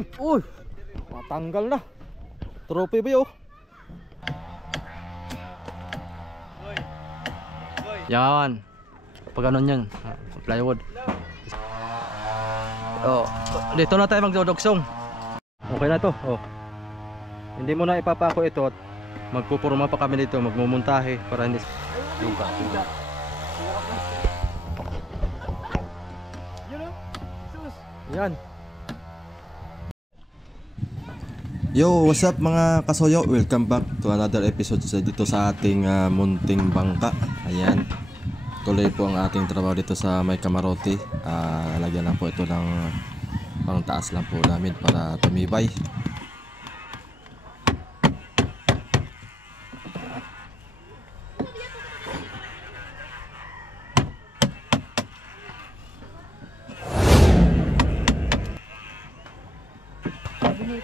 Uy, matanggal na. Trophy ba yun? Yan. Pag ganun yan, plywood. Oh, dito na tayo magdodoksong. Okay na to. Oh. Hindi mo na ipapako ito at magpupurma pa kami dito, magmumuntahe para hindi yung kaso. Yan. Yo, what's up mga kasoyo? Welcome back to another episode dito sa ating munting bangka. Ayan. Tuloy po ang ating trabaho dito sa May Camarote. Lagyan lang po ito ng pang taas lang po namin para tumibay.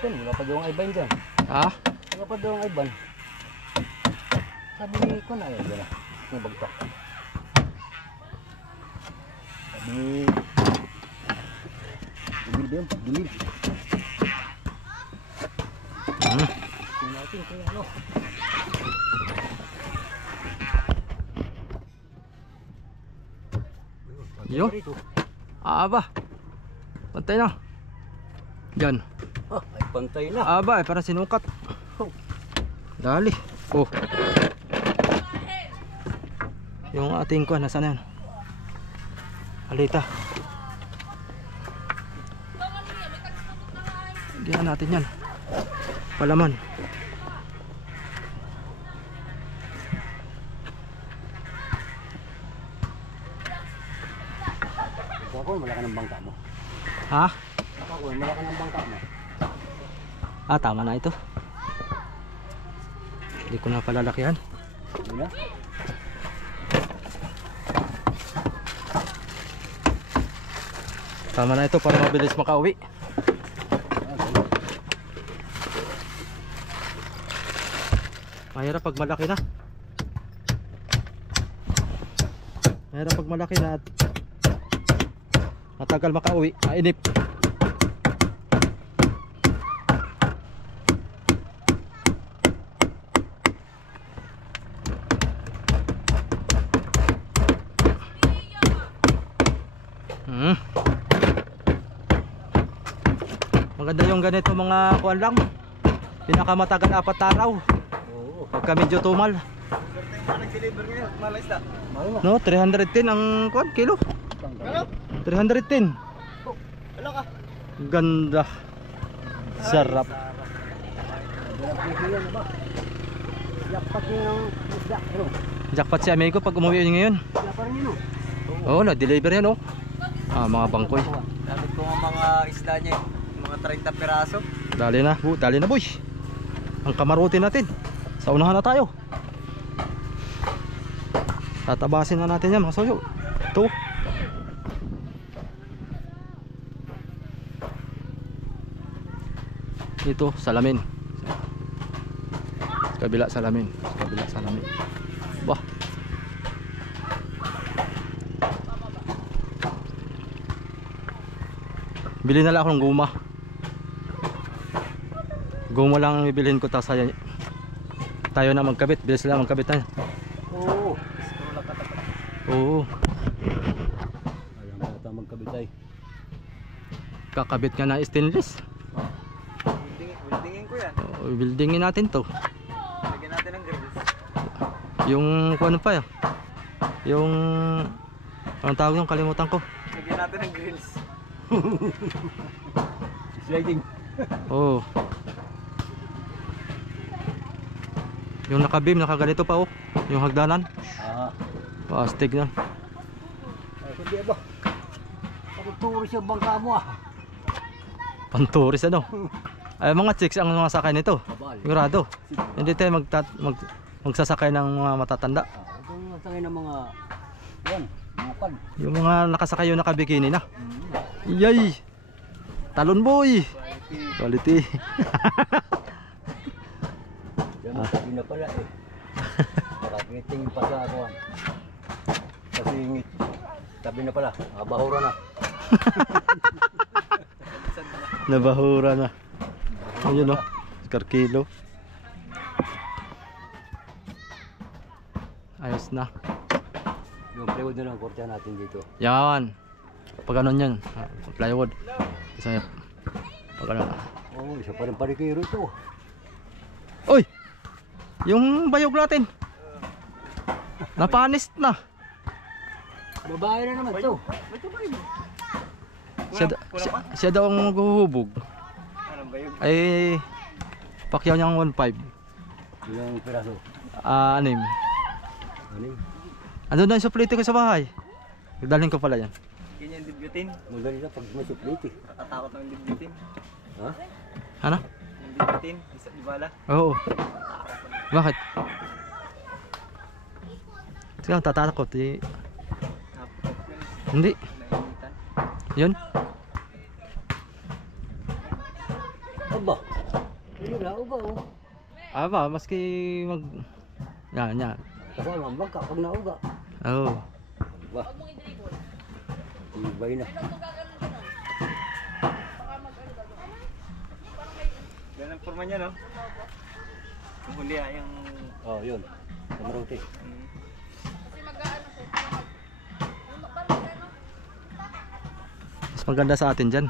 Wala pa doon Iban dyan. Ha? Wala pa doon Iban. Sabi ni ko na yun. Nabagtak. Sabi ni Dumil ba yun? Dumil. Tingnan natin kung ano. Yo. Aba. Pantay na. Yan. Ay pantay na. Aba, para sinukat. Dali. Oh. Yung ating kuha, nasaan na yan? Alita. Diyan natin yan. Palaman. Ako, malaki ng bangka mo. Ha? Ako, malaki ng bangka mo. Tama na ito. Hindi ko na palalakihan. Ano? Tama na ito para mabilis makauwi. Mahirap pag malaki na. Mahirap pag malaki na at matagal makauwi. Mainip. Maganda yung ganito mga kuwan lang. Pinakamatagal 4 araw. Pagka medyo tumal. No, 310 ang kuwan kilo. 310. Ganda. Sarap. Jackpot si amigo pag umuwi ngayon. Oo, na-deliver yan oh. Mga bangkoy. Dapat ko ang mga isda niya, mga 30 piraso. Dali na boy. Ang Camarote natin. Sa unahan na tayo. Tatabasin na natin yan mga soyo. Ito. Ito, salamin. Kabila salamin. Bah. Bili na lang ako ng guma. Guma lang ang bibilhin ko, tapos tayo na magkabit. Bilis lang magkabit tayo. Oo. Alam mo ata magkabit ay. Kakabit nga na stainless. Buildingin ko yan. Buildingin natin to. Lagyan natin ng grills. Yung ano pa yan? Yung anong tawag yung kalimutan ko. Lagyan natin ng grills. Sliding. Oo. Yung nakabim, nakaganito pa oh. Yung hagdanan. Astig na. Hindi ba? Pagturis yung bangka mo Panturis ano. Ay mga chicks ang mga sakay nito. Sigurado. Hindi tayo magsasakay ng mga matatanda. Itong sakay ng mga mga pad. Yung mga nakasakay yung nakabikini na. Yay! Talon boy! Quality. Sabi na pala eh. Nakakiting pa sa ako. Kasi sabi na pala, bahura na. Nabahura na. Ayun o. Karkilo. Ayos na. Yung plywood na lang kortehan natin dito. Yan. Pag ano yan. Plywood. Isa yan. Pag ano. Oh, isa pa rin parikiro ito. Uy! Yung bayog natin. Napanis na. Babae na naman ito. Siya daw ang maghuhubog. Ay pakyaw niyang 1.5. Ilang piraso? Anim. Ano? Andun na yung suplite ko sa bahay. Dalhin ko pala yan. Ganyan dibutin. Magaling na pag may suplite. Natatakot ng dibutin. Ha? Ano? Yung dibutin, isa di bala. Oo. Bakit? Sige, tatakot. Eh. Napakot yun. Hindi. Nainitan. Yun. Aba. Hindi na uga oh. Aba, maski mag... Yan, yan. Kasama ang bangka pag nauga. Oo. Aba. Ibay na. Yan ang forma niya, no? Yung huli yung... Oh, yun. Kamarote. Mas maganda sa atin dyan.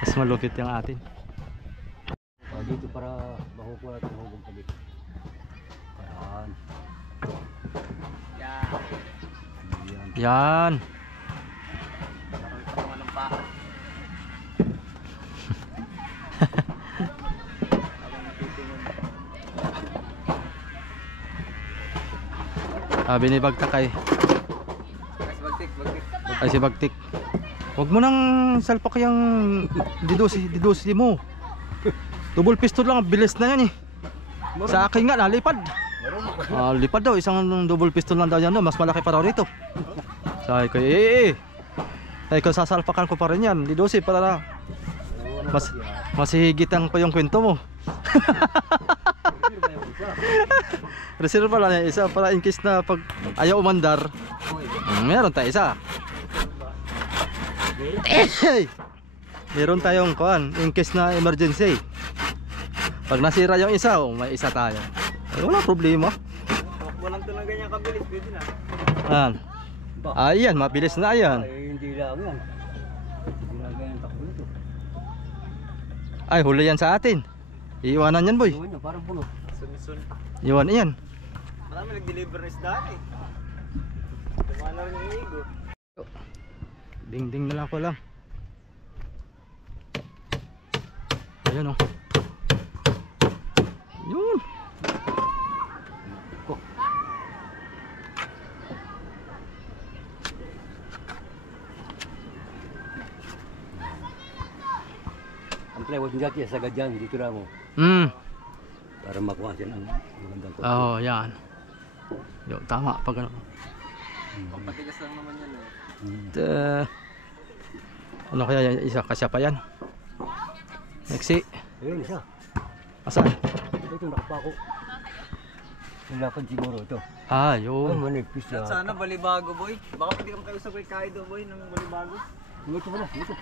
Mas malupit yung atin. Dito para makukuha natin hubog tabi. Yan. Yan. Yan. Yan. Parang ito ng pa. Sabi ni Bagtakay. Kasi bagtik. Ay si Bagtik. Huwag mo nang salpak yung didosi mo. Double pistol lang, bilis na yan eh. Sa akin nga, nalipad. Lipad daw, isang double pistol lang daw yan daw. Mas malaki pa raw rito. Sabi ko, sabi ko, sasalpakan ko pa rin yan. Didosi para na. Mas higitan pa yung kwento mo. Reserve lang yan isa para in case na pag ayaw umandar. Meron tayo isa. Meron tayong kuan in case na emergency. Pag nasira yung isa, may isa tayo. Ay, wala problema. Walang to ng ganyan kabilis, pwede na. Ayan, mabilis na yan. Ay, hindi lang yan. Hindi lang ganyan takbo nito. Ay, huli yan sa atin. Iiwanan yan, boy. Iwan niya, parang puno. Sun. Iwan yan. Marami nag-deliver na isda eh. Tumala rin yung igo. Ding-ding na lang ko lang. Ayan o. Yun. Ang plywood niya kaya sagad dyan, dito na mo. Para makuha siya ng magandang kote. Oo, yan. Yo, tama pag ano. Patigas lang naman yan eh. Ano kaya yan? Isa kasya pa yan. Next. Ayun, isa. Asan? Ito nakapako. Yung lapad siguro ito. Ay, Yun. manipis At na. sana balibago, boy. Baka pwede kang kausap kay Kaido, boy, ng balibago. Ito pala, ito.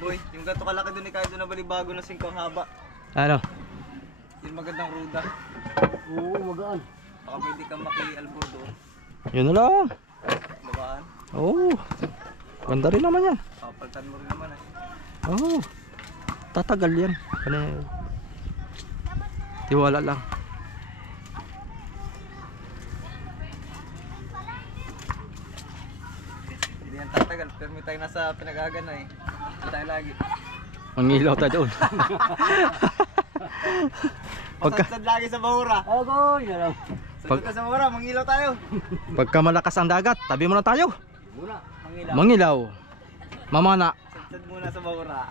Boy, yung ganito kalaki doon ni Kaido na balibago na 5 ang haba. Ano? Yung magandang ruda. Oo, magaan. Baka pwede kang maki-albor doon. Yun na lang. Babaan. Oo. Ganda rin naman yan. Papaltan mo rin naman eh. Oo. Tatagal yan. Tiwala lang. Hindi yan tatagal, pero may tayo nasa pinag-agan na eh. Hindi tayo lagi. Mangilaw tayo doon. Pasadsad lagi sa bahura. Agoy na lang. Sagot ka sa bahura, mangilaw tayo. Pagka malakas ang dagat, tabi mo na tayo. Muna. Mangilaw. Mangilaw. Mamana. Sadsad muna sa bahura.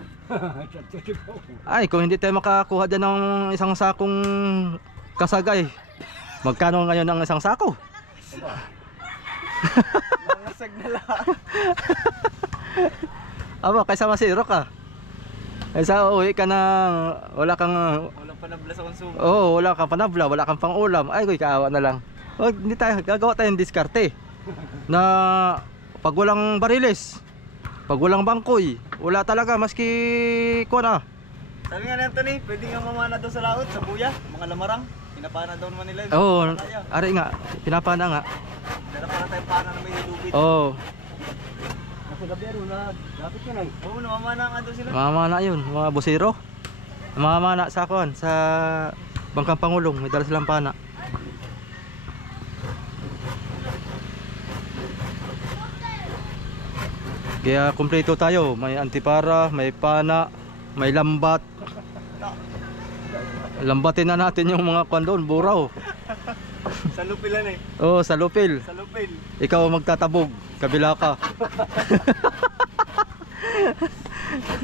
Ay, kung hindi tayo makakuha dyan ng isang sakong kasagay, magkano ngayon ang isang sako? Nangasag na lang. Aba, kaysa masiro ka. Kaysa uwi ka na wala kang... Walang panabla sa konsumo. Oo, wala kang panabla, wala kang pang-ulam. Ay, kaawa na lang. Hindi tayo, gagawa tayong diskarte na pag walang bariles, pag walang bangkoy, wala talaga maski kuan ah. Sabi nga ni Anthony, pwede nga mamana daw sa laot, sa buya, mga lamarang. Pinapana daw naman nila. Oo, ari nga, pinapana nga. Dala para tayo pana na may lubid. Oo, Nasa gabi ano na, dapat yan ay. Oo, namamana nga daw sila. mamana yun, mga busero. Mamana sa kuan, sa Bangkang Pangulong, may dala silang pana. Kaya kumpleto tayo, may antipara, may pana, may lambat. Lambatin na natin yung mga kuan doon, buraw. Sa lupilan eh. Oo, sa lupil. Sa lupil. Ikaw ang magtatabog, kabila ka.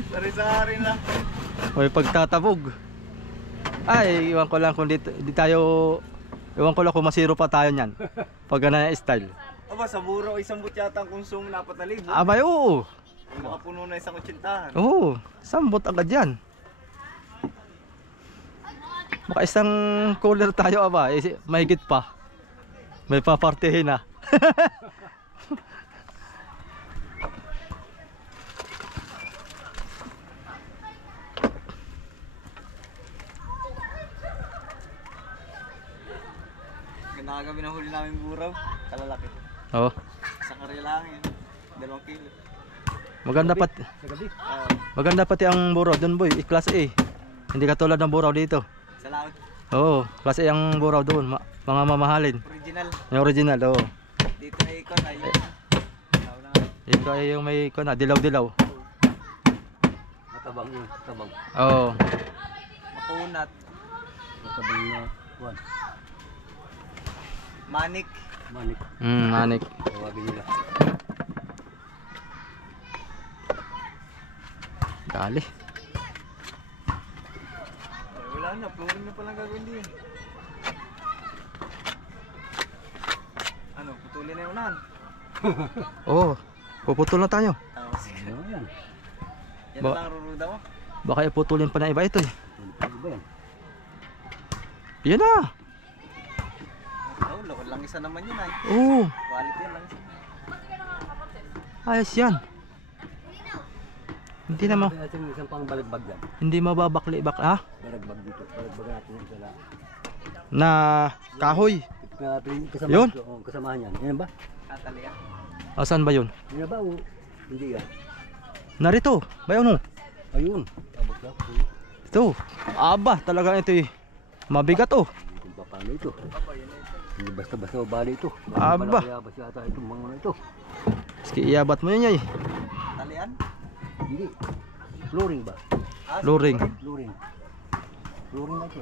Sari-sari lang. May pagtatabog. Ay, iwan ko lang kung di tayo, iwan ko lang kung masiro pa tayo niyan. Pag ganun yung style. Aba, sa buro, isang butyata ang konsum na 4,000. Abay, oo. Makapuno na isang 80. Oo, sambot agad yan. Baka isang cooler tayo, aba, mahigit pa. May papartihin na. Kinakagabi na huli namin buraw. Kalalaki. Oo. Isang karya lang yan. 2 kilo. Maganda pati ang buraw doon, boy. Class A. Hindi katulad ng buraw dito. Sa laot. Oo, class A ang buraw doon. Mga mamahalin. Original. Yung original, oo. Dito na ikon ay yun. Tao na nga. Ito ay yung may kuna, dilaw-dilaw. Matabang yun, matabang. Oo. Makunat. Matabang na, kuwan. Manik. Manik, Manik. tawagin nila. Dali. Ay, wala na. Flooring na palang gagawin din. Ano, putulin na yung unahan. Oo, puputol na tayo. Sige. Ano yan? Yan Ba- na lang ruruda mo. Baka iputulin pa na iba ito eh. Ano ba yan? Yan na. Oo, lakad lang isa naman yun ay. Oo, Quality yan lang isa. ayos yan. Hindi na Kaya yung isang pang balagbag yan. hindi mababakli ah. Balagbag dito, balagbag natin yung sala. Na kahoy. Kasama, Yun? kasamahan yan. Yan ba? Tatalian. Asan ba yun? Yan ba o? Hindi yan. Narito. Bayan mo. Ayun. Tabot lang. Ito. Aba, talaga ito eh. Mabigat oh. Kung paano ito. Hindi basta-basta mabali ito. Aba. Kaya ba siya ata itong mga ano ito? Sige, iabat mo yun eh. Talian? Hindi. Flooring ba? Luring. Flooring. Flooring na ito.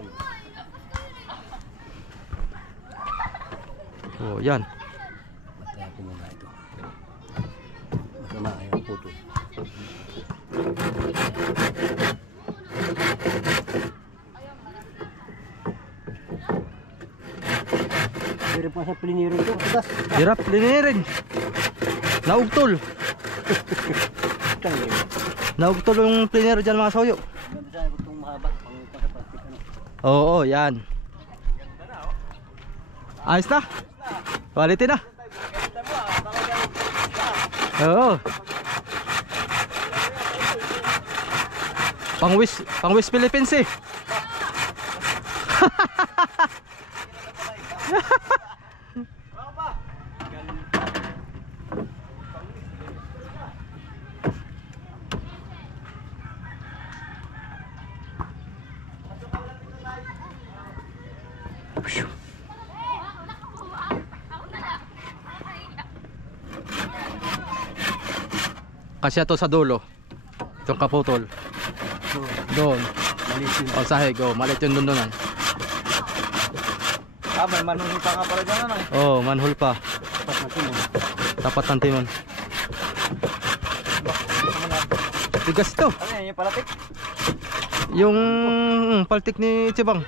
Oh, yan. Matapin mo na ito. Masama yung puto. Pero pa sa plinero ito, atas. Hirap, linirin. Naugtol. Tangin. Naugtol yung plinero dyan mga soyo. Ganda sa itong mahaba, pang sa plastic ano. Oo, yan. Ayos na. Quality na. Oo. Pang-West Philippines eh. Kasi ito sa dulo. Itong kaputol. Doon. Malis yun. O sahig. O, malit yun doon doon. May manunod pa nga pala dyan ano. Oh, manhole pa. Tapat natin mo. Tapat ng timon. Tigas ito. Ano yan, yung palatik? Yung paltik ni Chibang.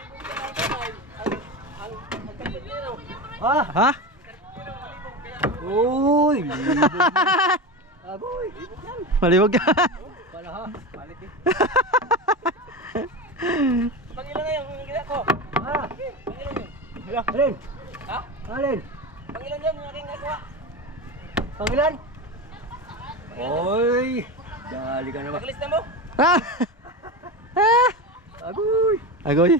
Ah! Ha? Uy! Agoy! Maliwag ka. Pala ha? Quality. Pangilan na yung gila ko. Ah! Pangilan yun. Alin? Ha? Alin? Pangilan yan yung aking nakuha. Pangilan? Oy! Dali ka naman. Naglista mo? Ah! Ah! Agoy! Agoy.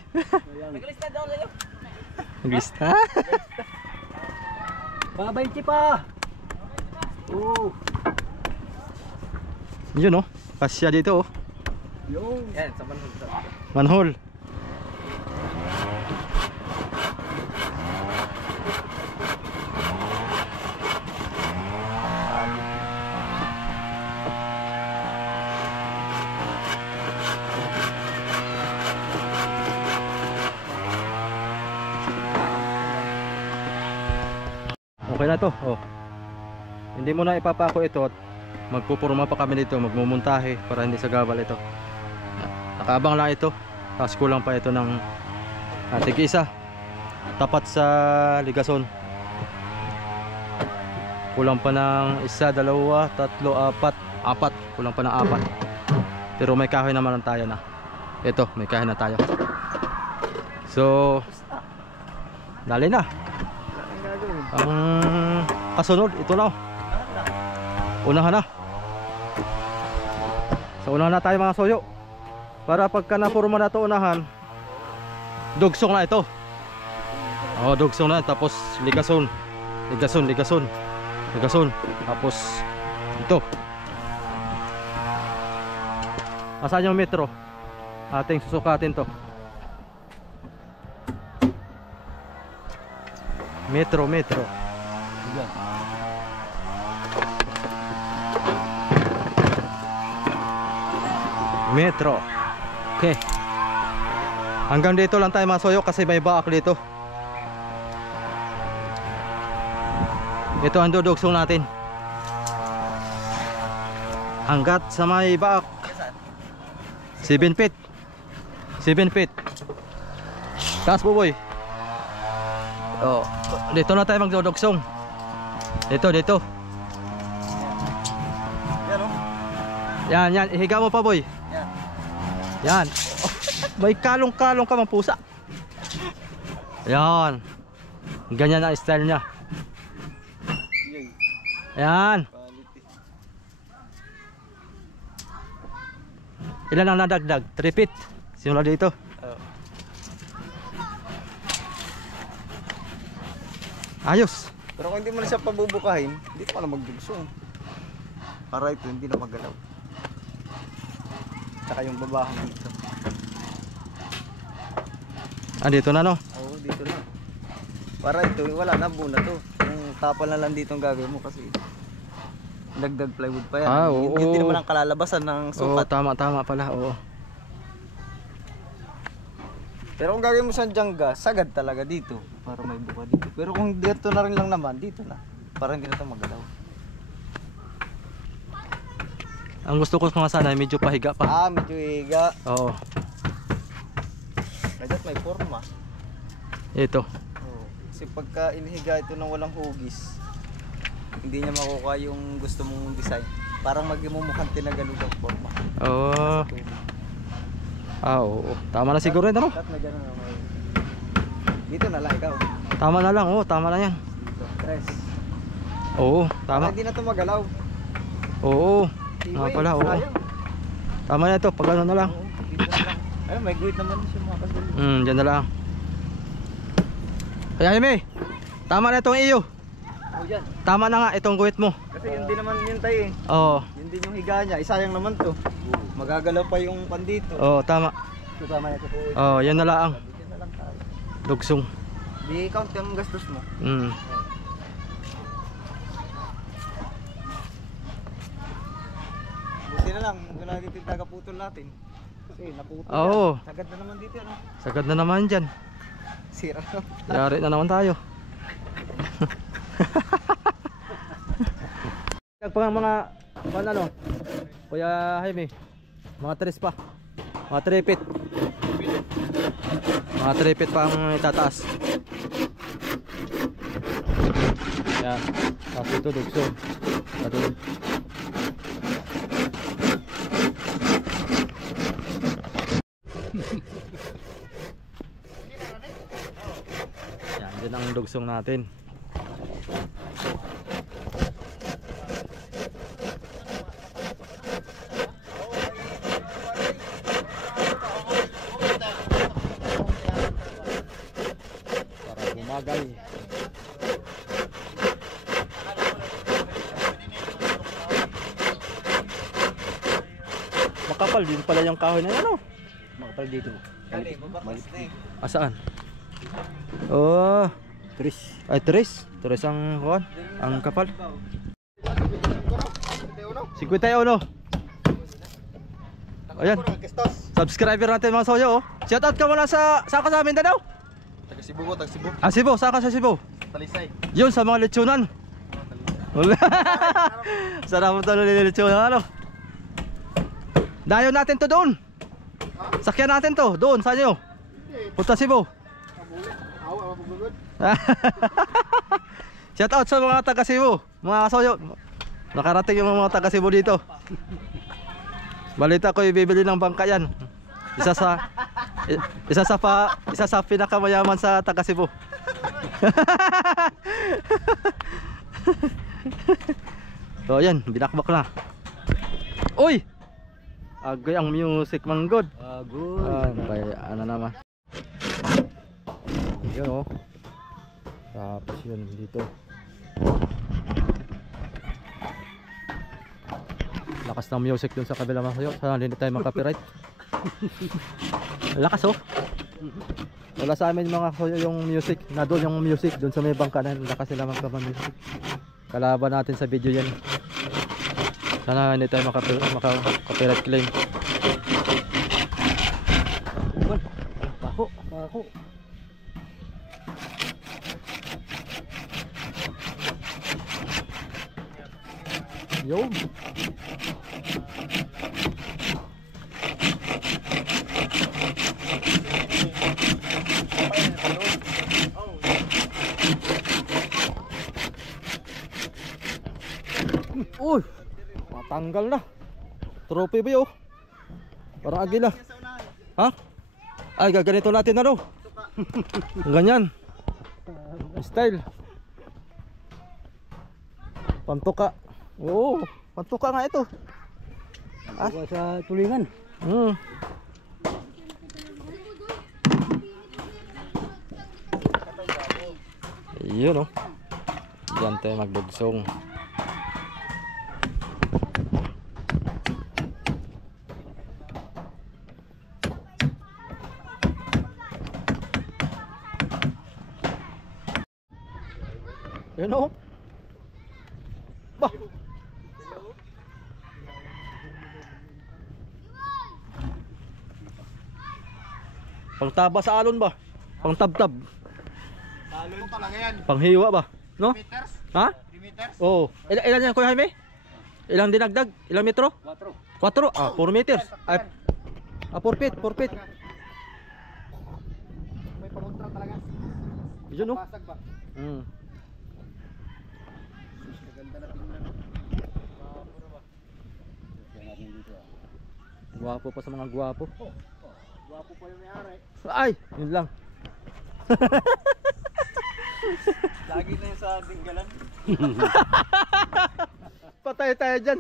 Naglista daw sa'yo. Naglista. Babay pa! Oo! Yun oh. Pasya dito oh. Yung! Yan, sa manhol. Manhole. Okay na to. Oh. Hindi mo na ipapako ito at magpupurma pa kami dito, magmumuntahe para hindi sa gabal ito. Nakaabang lang ito. Tapos kulang pa ito ng tig-isa. Tapat sa ligason. Kulang pa ng 1, 2, 3, 4. 4. Kulang pa ng 4. Pero may kahoy naman tayo na. Ito, may kahoy na tayo. So, dali na. Ang kasunod, ito na. Unahan na. So, unahan na tayo mga soyo. Para pagka napurma na ito unahan, dugsong na ito. Oh, dugsong na. Tapos ligason. Ligason. Tapos ito. Asan yung metro? Ating susukatin to. Metro. Metro. Okay. Hanggang dito lang tayo mga soyo kasi may baak dito. Ito ang dudugsong natin. Hanggat sa may baak. 7 feet. 7 feet. Taas po boy. Oh, dito na tayo magdudugsong. Dito. Yan oh. Yan, ihiga mo pa boy. Yan. Oh, may kalong-kalong ka mang pusa. Yan. Ganyan na style niya. Yan. Ilan ang nadagdag? 3 feet. Simula dito. Ayos. Pero kung hindi mo na siya pabubukahin, hindi ka na magdugsong. Para ito hindi na magalaw. Tsaka yung babahang dito. Dito na no. Oo, dito na. Para ito, wala na, buo na to. Yung tapal na lang dito ang gagawin mo kasi dagdag plywood pa yan. Oo. Hindi naman ang kalalabasan ng Oo, sukat. tama pala. Oo. Pero kung gagawin mo sa jangga, sagad talaga dito. Para may buka dito. Pero kung dito na rin lang naman, dito na. Para hindi na ito magalaw. Ang gusto ko nga sana medyo pahiga pa. Medyo higa. Oo. Dapat may forma. Ito. Oo. Kasi pagka inihiga ito ng walang hugis, hindi niya makukuha yung gusto mong design. Parang magmumukhang tinagalog ang forma. Oo. Oo. Tama na siguro ito no? Dapat may ganun may... Dito na lang ikaw. Tama na lang. Oo, tama na yan. Dito. Tres. Oo, Para tama. hindi na ito magalaw. Oo. Nga pala, oo. Sayang. Tama na ito. Pag ano na lang. Oo, dito na lang. Ayun, may guhit naman siya mga kasuli. Dyan na lang. Kaya Jaime, tama na itong iyo. Oo, dyan. Tama na nga itong guhit mo. Kasi yun din naman yun tayo eh. Oo. Yun din yung higa niya. Isayang naman to. Magagalaw pa yung pan dito. Oo, tama. Ito tama na ito. Oo, yan na lang. Dito na lang tayo. Dugsong. Di count yung gastos mo. Buti na lang, wala dito yung tagaputol natin. Kasi naputol Oo. yan. Sagad na naman dito ano. Sagad na naman dyan. Sira na. Yari na naman tayo. Pa ng mga ano, Kuya Jaime, mga 3 pa. Mga 3 feet. Mga 3 feet pa ang itataas. Yan. Tapos ito dugsong. Patuloy. Yan, dyan ang dugsong natin. makapal din pala yung kahoy na yan, ano? Makapal dito. Kali, mabakas na eh. Asaan? Oh, Tris. ay tres ang kuan, ang kapal. 51. Ayan. Subscriber natin mga soyo, oh. Shout out ka muna sa ka sa amin daw. Taga Cebu ko, taga Cebu. Ah, Cebu, saka sa Cebu. Talisay. Yun sa mga lechonan. Wala. Sarap mo talo ng lechonan, ano? Dayon natin to doon. Sakyan natin to doon sa inyo. Punta Cebu. Shout out sa mga taga Cebu, mga kasoyo. Nakarating yung mga taga Cebu dito. Balita ko ibibili ng bangka yan. Isa sa pinakamayaman sa taga Cebu. So yan, binakbak na. Uy! Agoy ang music manggod. Agoy. Ano naman. Yun oh. Tapos yun dito. Lakas ng music dun sa kabila mga kayo. Sana hindi tayo makapiright. Lakas oh. Wala sa amin mga kayo yung music. Na doon yung music. Doon sa may bangka na lakas sila magkama-music. Kalaban natin sa video yan. Sana hindi tayo makapiright claim. Bako. Yo. Uy, matanggal na. Trophy ba yun? Parang agila. Ha? Ay, gaganito natin na daw. Ganyan. Style. Pantuka. Oo, pantuka nga ito. Baka sa tulingan. Yun oh. Diyan tayo magdugsong. Yun oh. Bah. Pangtaba sa alon ba? Pangtabtab. Alon talaga yan. Panghiwa ba? No? Meters? Ha? 3 meters? Oo. Ilan yan Kuya Jaime? Ilang dinagdag? Ilang metro? 4. 4? Ah, 4 meters. Ay, 4 feet, 4 feet. May pamuntra talaga. Yun no? Pasag ba? Kaganda na tingnan. Gwapo pa sa mga gwapo. Gwapo pa yung may-ari. Ay, yun lang. Lagi na yung sa tinggalan. Patay tayo dyan.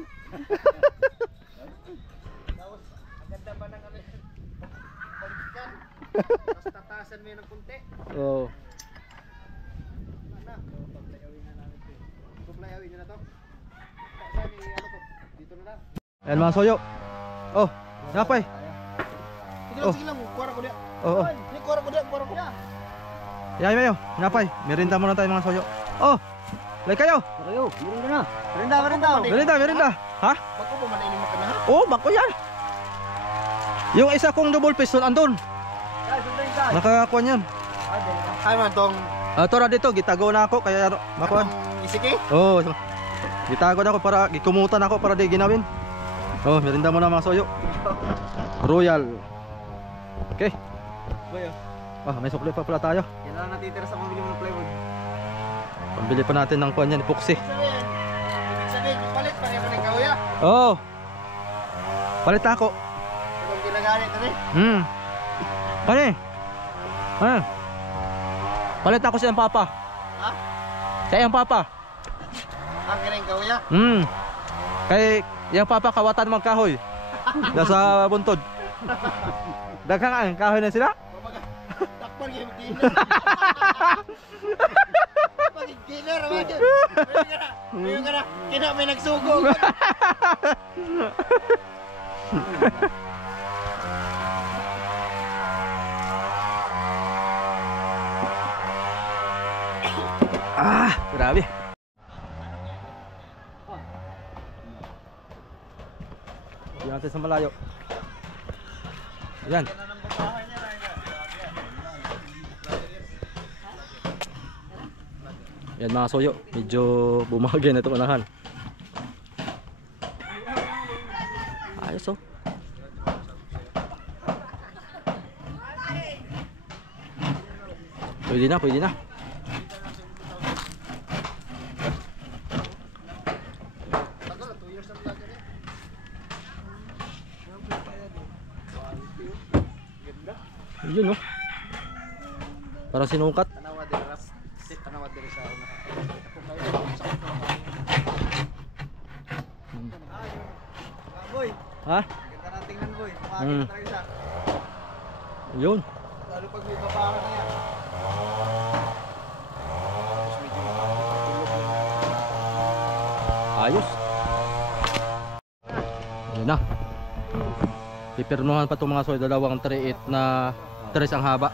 Tapos, ang ganda ba ng balikan? Tapos tatasan mo yun ng kunti. Oo. Paglayawin na namin ito. Paglayawin nyo na to. Saan yung ano to? Dito na lang. Ayan mga soyo. Oh, napay. Sige lang, kuwara ko diya. Oo. Hindi, kuwara ko diya. Yay mayo, napay. Merinda muna tayo mga soyo. Oh, lay kayo. Kayo, meron ka na. Merinda. Ha? Bako po manailing ka na ha? Oh, bako yan. Yung isa kong double piston andun. Ay, sundayin ka. Nakakakuan yan. Ay man, tong Tora dito, gitago na ako kaya makuan. isiki? Oh, gitago na ako para gikumutan ako para di ginawin. Oh, merinda muna mga soyo. Royal. Okay. Bayo. Ah, may sukli pa pala tayo. Yan lang natitira sa pamili mo ng plywood. Pambili pa natin ng kuan yan, epoxy. Ibig sabihin, yung palit pa rin ng kahoy. Oh. Palit ako. Kung ginagamit rin. Kani? Palit ako sa iyang papa. Ha? Sa iyang papa. Ang ganang kahoy. Kay iyang papa kawatan magkahoy. Nasa buntod. Daghang kahoy na sila. Takpan yung dealer. Pagig dealer naman yun. Ngayon ka na. Kina may nagsugong. Ah, grabe. Diyan natin sa malayo. Ayan. Yan mga soyo, medyo bumagay na ito unahan. Ayos oh. Pwede na, pwede na. Yun oh. Parang sinukat. Tanawa din sa una. Boy, Ha? ganda na tingnan boy. Makakita talaga siya. Yun. Lalo pag may babakan na yan. Tapos medyo tulog lang. Ayos. Yun na. Pipirnuhan pa itong mga soy, dalawang 3-8 na 3 ang haba.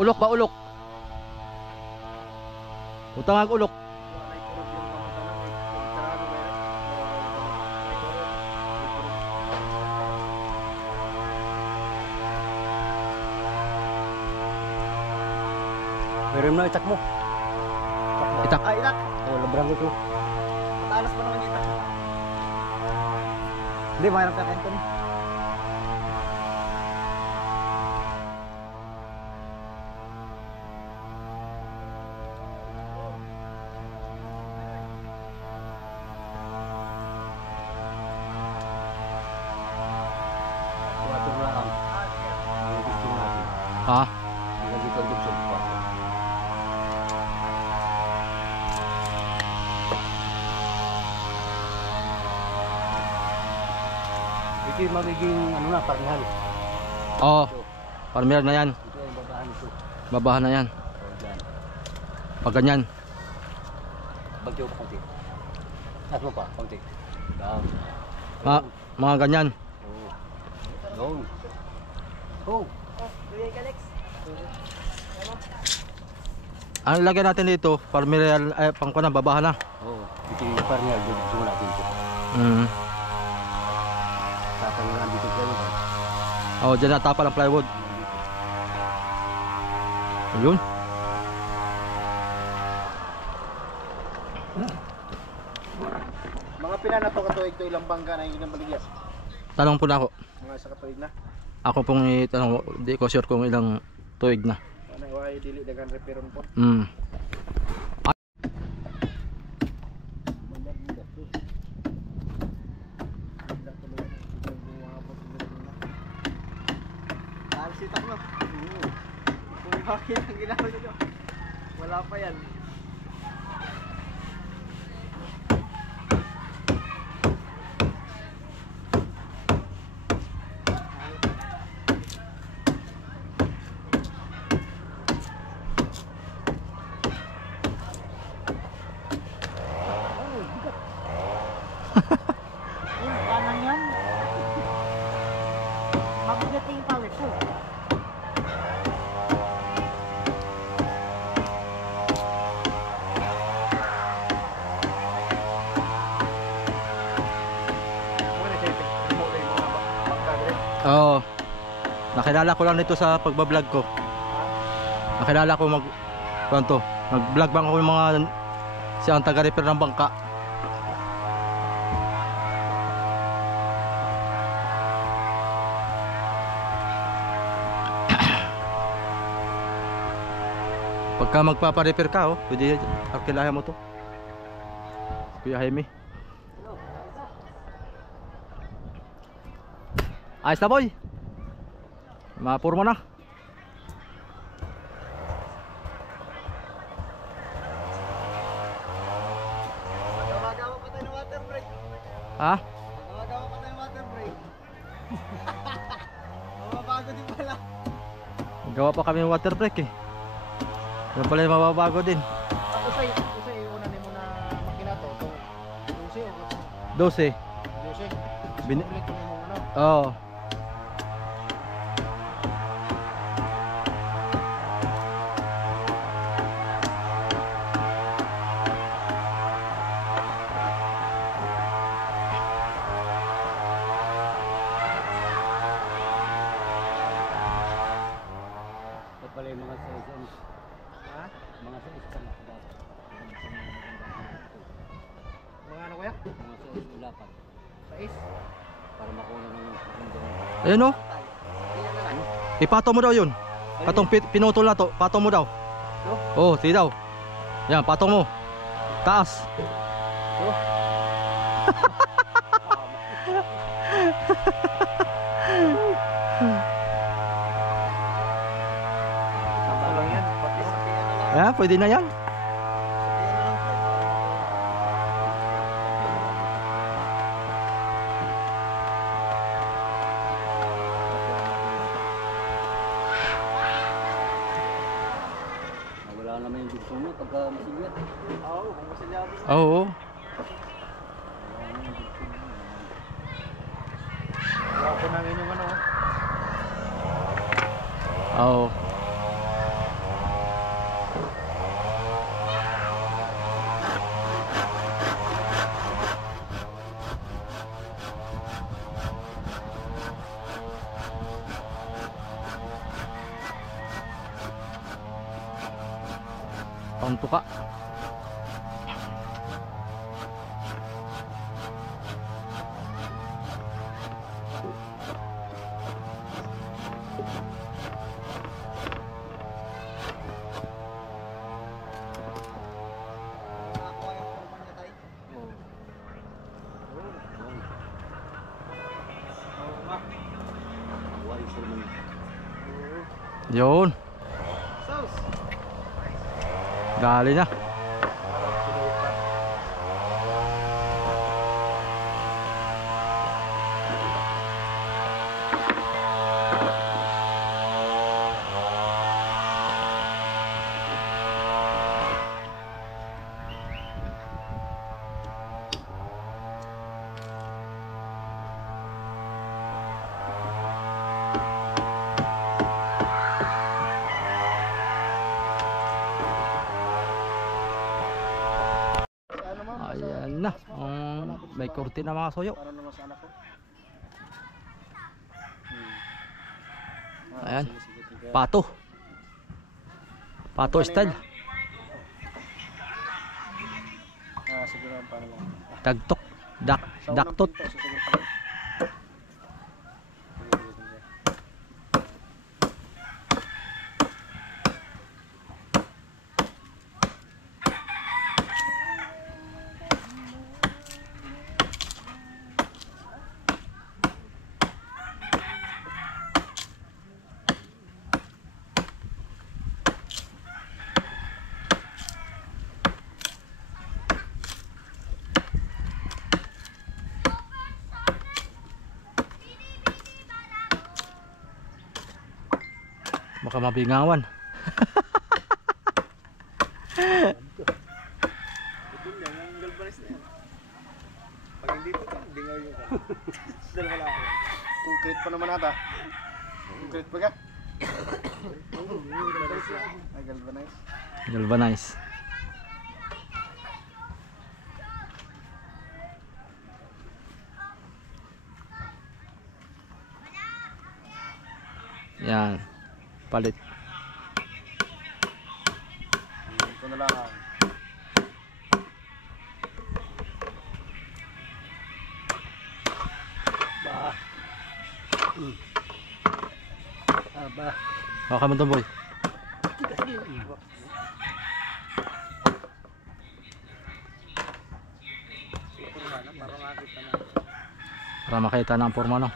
Ulok ba ulok? Utang ulok. Meron na itak mo. Itak. Ay, itak. Oh, labrang ito. Matalas pa naman itak. Hindi, mahirap ka kento ni. Kuwato lang. Ang gusto natin. Ha? Hindi dito ang gusto ko. Ito yung magiging ano na, parnihan. Oo. Parmier na yan. Ito yung babahan ito. Babahan na yan. O, dyan. Pag ganyan. Bagyo pa konti. Taas mo pa, konti. Down. Mga ganyan. Oo. Down. Oh. Ang lagyan natin dito, parmier pangkunan, babahan na. Oo. Ito yung parnihan. Gusto mo natin ito. Tapos nga dito kayo ba? Oh, dyan natapal ang plywood. Ayun. Mga pila na to katuig to ilang bangka na yung baligya. Tanong po na ako. Mga sa katuig na. Ako pong itanong, di ko sure kung ilang tuig na. Ano ay dili dagan reparon po. Sitak mo. Kung bakit ang ginagawa nyo. Wala pa yan. Kanan yan. Mabigat yung power ko. Oo. Nakilala ko lang nito sa pagbablog ko. Nakilala ko mag-vlog bang ako yung mga siyang taga-repair ng bangka. Pagka magpapa-repair ka, pwede arkilahan mo to. Kuya Jaime. Ayos na boy. Mapurma na. Magawa pa tayo ng water break. Ha? Magawa pa tayo ng water break. Mababago din pala. Gawa pa kami ng water break eh. Yung pala yung mababago din. Usay, una ni mo na makina to. 12. 12 Bin- Ulit ko mo ano. Oo. Ito pala yung mga saisan. Ha? Mga saisan. Mga ano kuya? Mga saisan ulapan. Sais. Para makuha ng pakinggan. Ayun oh. Ayan na lang. Ipato mo daw yun. Katong pinutol na to. Pato mo daw. Oo, sige daw. Yan, patong mo. Taas. Sakto lang yan. Pati sakyan na lang. Yan, pwede na yan. Sakyan na lang. Wala naman yung gusto mo pagka masigat. Oo, kung masilyado. Oo. Wala ko nang inyong ano. Oo. Pangtuka. Nakakuha yung forma niya tayo. Oo nga. Why so many? Yun. Sauce. Gali na. Ano ma'am? Ayan na. May kurti na mga soyo. Para naman sa anak ko. Ayan. Sige, sige, sige. Pato. Pato style. Siguro ang paano lang. Tagtok. Daktot. Sa unang pinto, susunod pa lang. Sige, sige, sige. Baka mabingawan. Ito yan, yung galvanis na yan. Pag hindi ito, bingaw yung ka. Dalawa lang ako. Concrete pa naman ata. Concrete pa ka? Ay, galvanize. Galvanize. Yan. Palit. Ito na lang. Aba. Baka mo boy. Para makita na ang forma no.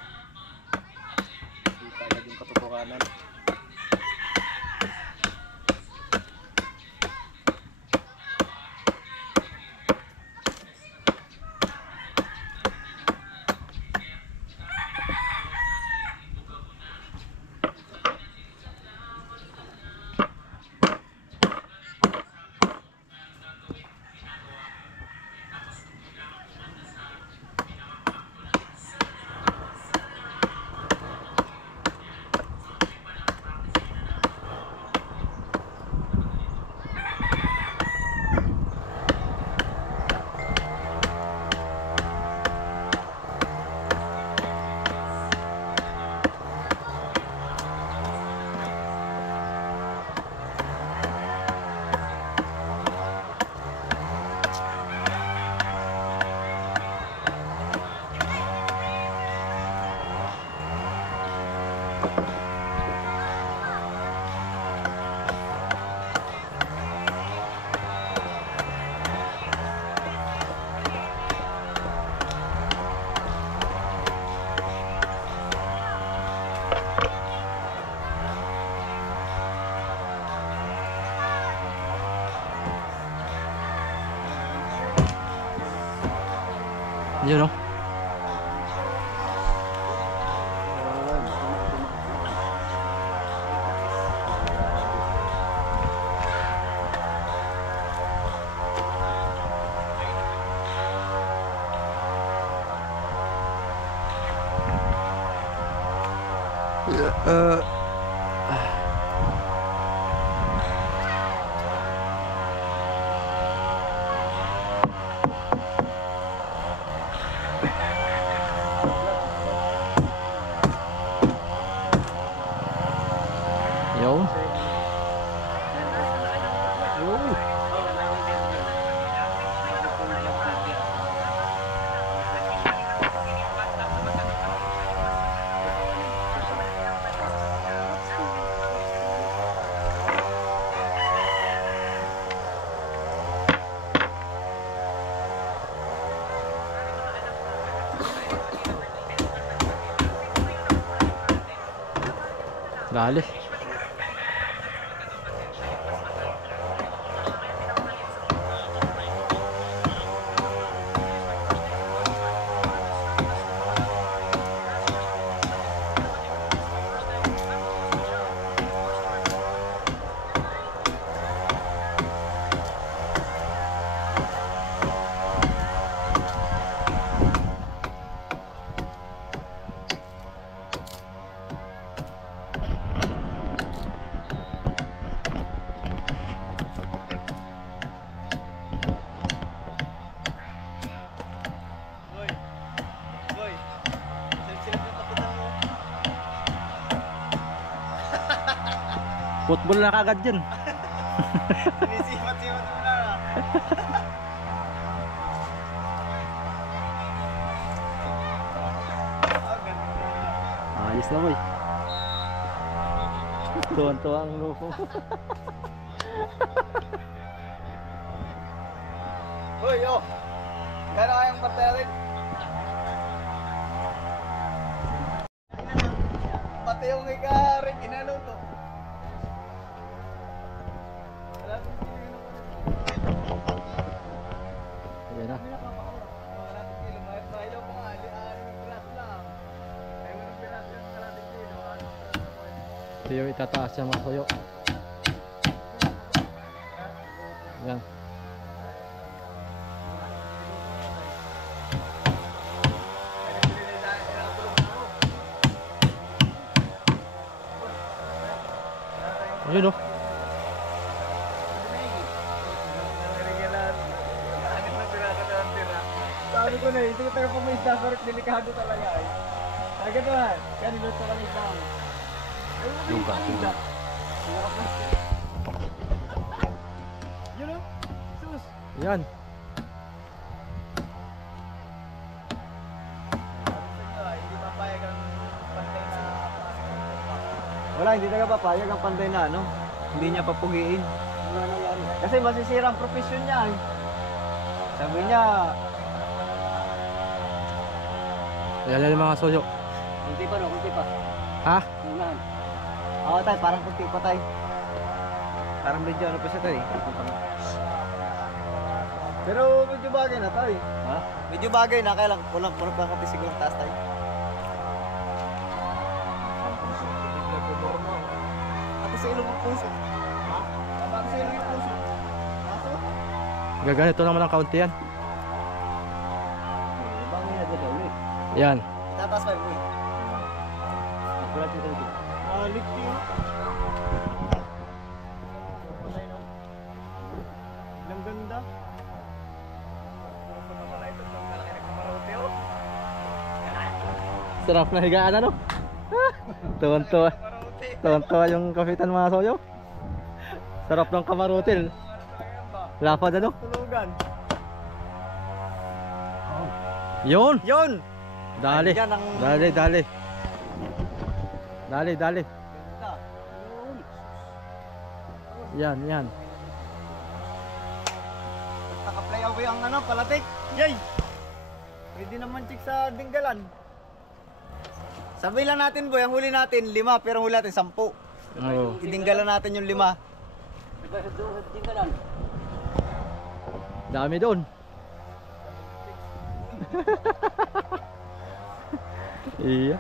Yun, no? Yun. Dali. Football na kagad dyan. Sinisipat-sipat mo na. Ayos na boy. Tuwan-tuwa ang loko. Hoy, oh. Gano'n kayang patarin? Pati yung ikarin, inaluto. Ayan na. Ito yung itataas niya mga soyo. Ayan. Ayun, oh. Sabi ko na ito tayo kung may isda, pero delikado talaga eh. Agad naman, kaya niluto ka ng isda. Yung ka. Yun o, sus. Ayan. Hindi papayag ang pantay na. Wala, hindi talaga papayag ang panday na ano. Hindi niya papugiin. Kasi masisira ang profesyon niya. Eh. Sabi niya, Ayan na yung mga soyo. Kunti pa no, kunti pa. Ha? Unahan. ako tay, parang kunti pa tay. Parang medyo ano pa siya tay. Pero medyo bagay na tay. Ha? Medyo bagay na, kaya lang pulang pa konti siguro taas tay. Ate sa ilong ang puso. Ha? Ate sa ilong ang puso. Aso? Gaganito naman ang kaunti yan. Bangin na dito ulit. Yan. Tataas pa yun. Wala dito ulit. Likti. Ang ganda. Sarap na higaan ano? Tuwan-tuwa. Tuwan-tuwa yung kapitan mga soyo. Sarap ng kamarutil. Lapad ano? Tulugan. Yun! Yun! Dali. Ayan ang... Dali, dali. Dali, dali. Yan, yan. Naka-play away ang ano, palatik. Yay! Pwede naman check sa dinggalan. Sabi lang natin boy, ang huli natin 5 pero ang huli natin 10. Oo. Idinggalan natin yung 5. Diba sa doon sa tinggalan? Dami doon. Iya.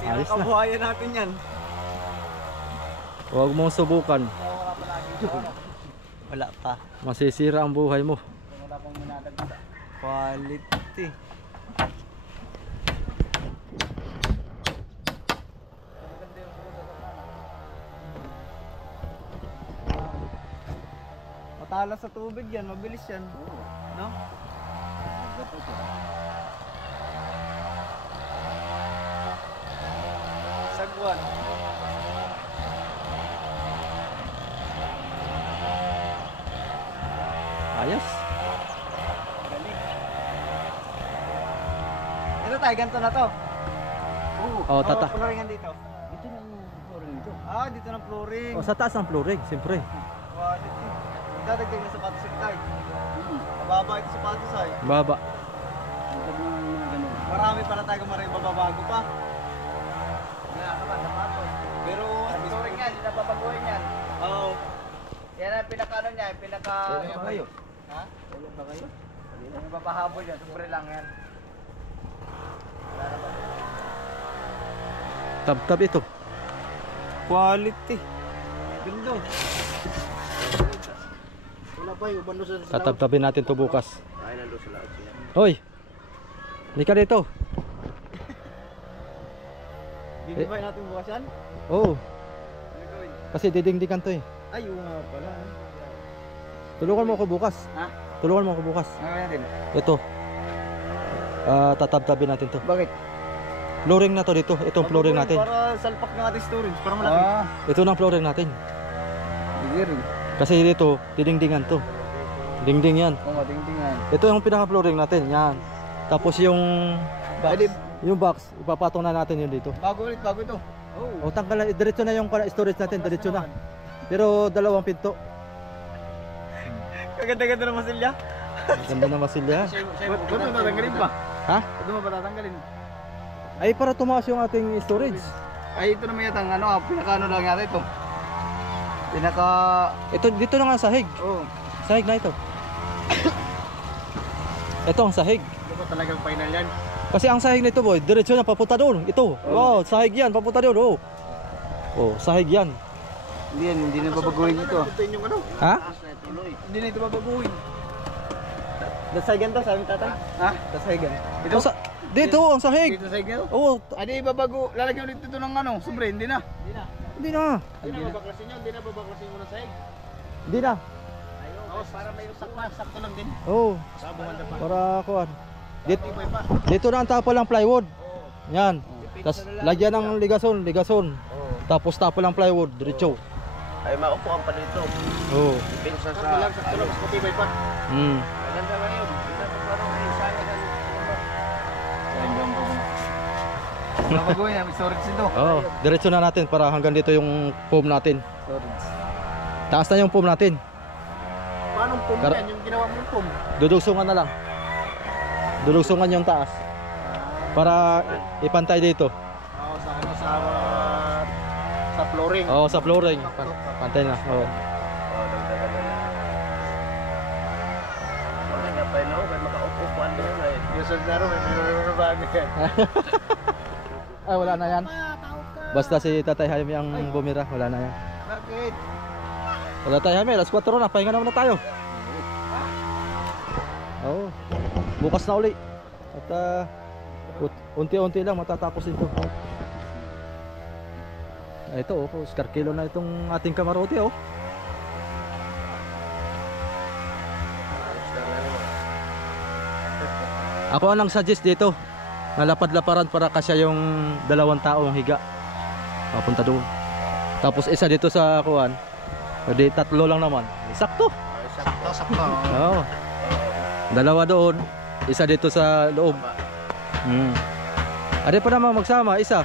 Sira Ayos na. kabuhayan natin yan. Huwag mong subukan. Wala pa. Masisira ang buhay mo. Quality. Matala sa tubig yan, mabilis yan. No? Sagwan. Ayos. Ito tayo, ganito na to. Oh, tata. Flooringan dito. Ito na yung flooring ito. Ah, dito ng flooring. Oh, sa taas ng flooring, siyempre. Quality. Dadagdag na sapatos yung tayo. Mababa ito sapatos ay. Baba. Ito na mga ganun. Marami pala tayo mababago pa. Wala ka ba, sapatos. Pero, flooring yan, hindi na babaguhin yan. Oo. Yan ang pinaka-ano niya, pinaka... Kailan ba kayo? Ha? Kailan ba kayo? Yung babahabol yan, sobre lang yan. Tab-tab ito. Quality. Ganda. Wala pa yung ubando sa Tatab-tabin natin to bukas. Ay, nandun sa laot siya. Hoy! Halika dito. Bibibay natin bukas yan? Oo. Ano gawin? Kasi didingdigan to eh. Ay, yung nga pala. Tulungan mo ako bukas. Ha? Tulungan mo ako bukas. Ano gawin natin? Ito. Tatab-tabin natin to. Bakit? Flooring na to dito. Itong flooring natin. Para salpak ng ating storage, para malaki. Ah, Ito ng flooring natin. sige rin. Kasi dito, didingdingan to. Dingding yan. Oo, tingtingan. Ito yung pinaka-flooring natin. Yan. Tapos yung Box. yung box, ipapatong na natin yun dito. Bago ulit, bago ito. Oh. O tanggal na, diretso na yung storage natin, diretso na. Pero dalawang pinto. Kaganda-ganda ng masilya. Ganda na masilya. Ba't mo tatanggalin pa? Ha? Ba't mo ba tatanggalin? Ay para tumaas yung ating storage. Ay, ito naman yata ang ano, pinaka-ano lang yata ito. Pinaka... Ito dito na nga ang sahig. Oh. Sahig na ito. Ito ang sahig. Ito ba talagang final yan? Kasi ang sahig nito boy, diretso na papunta doon. Ito. Oh, sahig yan, papunta doon. Oh. Oh, sahig yan. Hindi yan, hindi na babaguhin ito. Ito yung ano? Ha? Hindi na ito babaguhin. Dasahigan to, sabi ng tatay. Ha? Dasahigan. Ito? Dito ang sahig. Dito dasahigan to? Oh, Hindi babago. Lalagyan ulit ito ng ano, sobre, hindi na. hindi na. Hindi na babaklasin yun, hindi na babaklasin mo ng sahig. Hindi na. Oo, para may sakto lang din. Oh, Sa bumanda pa. para kuan. Dito, Tibay pa. dito na ang tapo ng plywood. Yan. Tapos lagyan ng ligason. Tapos tapo ng plywood, diretso. Ay, maupuan pa dito. Oh. Pinsa sa... Lang, sakto lang, mas matibay pa. Mm. Maganda ba yun? Hindi na parang may sayang na Babaguhin yan, may storage ito. Oh, diretso na natin para hanggang dito yung foam natin. Storage. Taas na yung foam natin. Paano pum yan? Yung ginawa mong pum? Dudugsungan na lang. Dudugsungan yung taas. Para ipantay dito. Oo, sa ano, sa flooring. Oh, sa flooring. Pantay na. Oh. Maganda pa yun, may makaupuan doon ay. Yung soldado, may bago yan. Ay, wala na yan. Basta si Tatay Jaime ang bumira, wala na yan. Bakit? Wala Tatay Jaime, alas 4 na, pahinga na muna tayo. Oo. Bukas na uli. At unti-unti lang matatapos ito. Ito oh, scar kilo na itong ating kamarote oh. Ako ang nang-suggest dito. Nalapad-laparan para kasya yung 2 taong higa. Papunta doon. Tapos isa dito sa kuan. Pwede 3 lang naman. Sakto. Sakto. Oo. 2 doon, isa dito sa loob. Ada pa naman magsama, isa.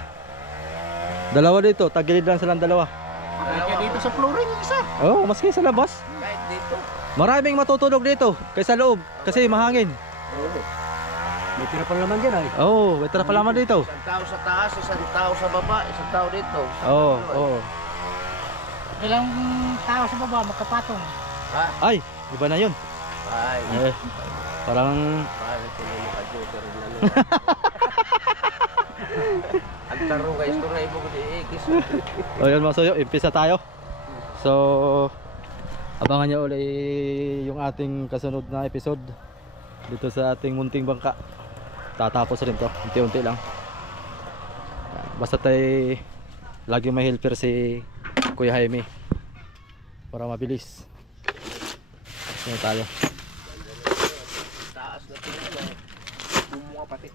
2 dito, tagilid lang silang 2. Kaya dito sa flooring yung isa. Oo, maski sa labas. Kahit dito. Maraming matutunog dito kaysa loob kasi mahangin. May tira pa naman dyan ay. Oo, may tira pa naman dito. Isang tao sa taas, isang tao sa baba, isang tao dito. Oo, oo. Ilang tao sa baba, magkapatong. Ay, iba na yun. Ay. Eh, Parang Ang taro guys, turay mo ko di ikis. o yun mga soyo, impisa tayo. So abangan nyo ulit yung ating kasunod na episode dito sa ating munting bangka. Tatapos rin to, unti-unti lang. Basta tayo lagi may helper si Kuya Jaime para mabilis. Yan tayo. Taas na tingin. Bumuha pati.